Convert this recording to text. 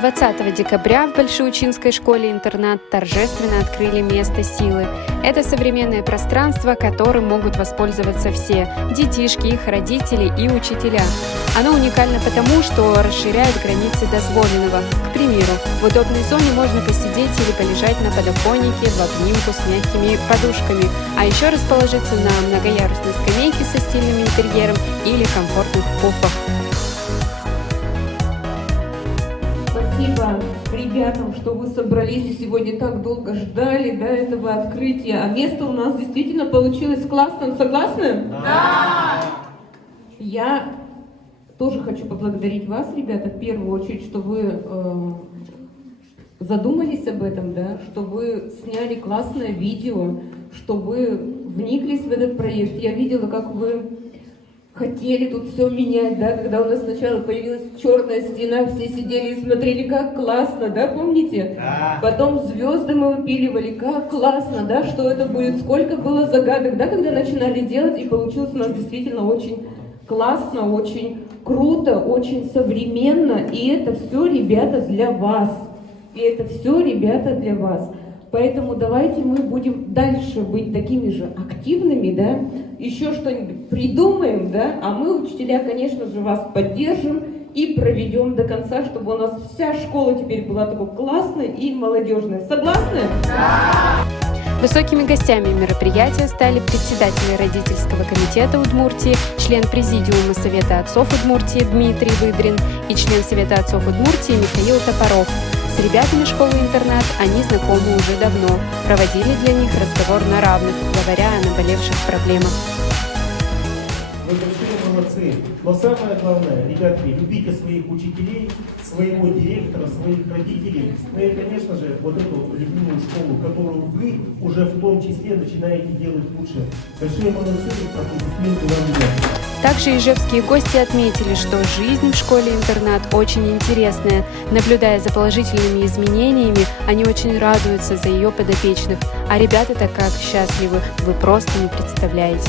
20 декабря в Большеучинской школе-интернат торжественно открыли место силы. Это современное пространство, которым могут воспользоваться все – детишки, их родители и учителя. Оно уникально потому, что расширяет границы дозволенного. К примеру, в удобной зоне можно посидеть или полежать на подоконнике в обнимку с мягкими подушками, а еще расположиться на многоярусной скамейке со стильным интерьером или комфортных пуфах. Спасибо ребятам, что вы собрались и сегодня так долго ждали до этого открытия. А место у нас действительно получилось классно. Согласны? Да! Я тоже хочу поблагодарить вас, ребята, в первую очередь, что вы задумались об этом, да, что вы сняли классное видео, что вы вниклись в этот проект. Я видела, как вы хотели тут все менять, да, когда у нас сначала появилась черная стена, все сидели и смотрели, как классно, да, помните? Да. Потом звезды мы выпиливали, как классно, да, что это будет, сколько было загадок, да, когда начинали делать, и получилось у нас действительно очень классно, очень круто, очень современно, и это все, ребята, для вас. И это все, ребята, для вас. Поэтому давайте мы будем дальше быть такими же активными, да, еще что-нибудь придумаем, да, а мы, учителя, конечно же, вас поддержим и проведем до конца, чтобы у нас вся школа теперь была такой классной и молодежной. Согласны? Да! Высокими гостями мероприятия стали председатель родительского комитета Удмуртии, член президиума Совета отцов Удмуртии Дмитрий Выдрин и член Совета отцов Удмуртии Михаил Топоров. С ребятами школы-интернат они знакомы уже давно, проводили для них разговор на равных, говоря о наболевших проблемах. Вы большие молодцы, но самое главное, ребятки, любите своих учителей, своего директора, своих родителей, ну и, конечно же, вот эту любимую школу, которую вы уже в том числе начинаете делать лучше. Большие молодцы, аплодисменты вам, ребята. Также ижевские гости отметили, что жизнь в школе-интернат очень интересная. Наблюдая за положительными изменениями, они очень радуются за ее подопечных. А ребята-то как счастливы, вы просто не представляете.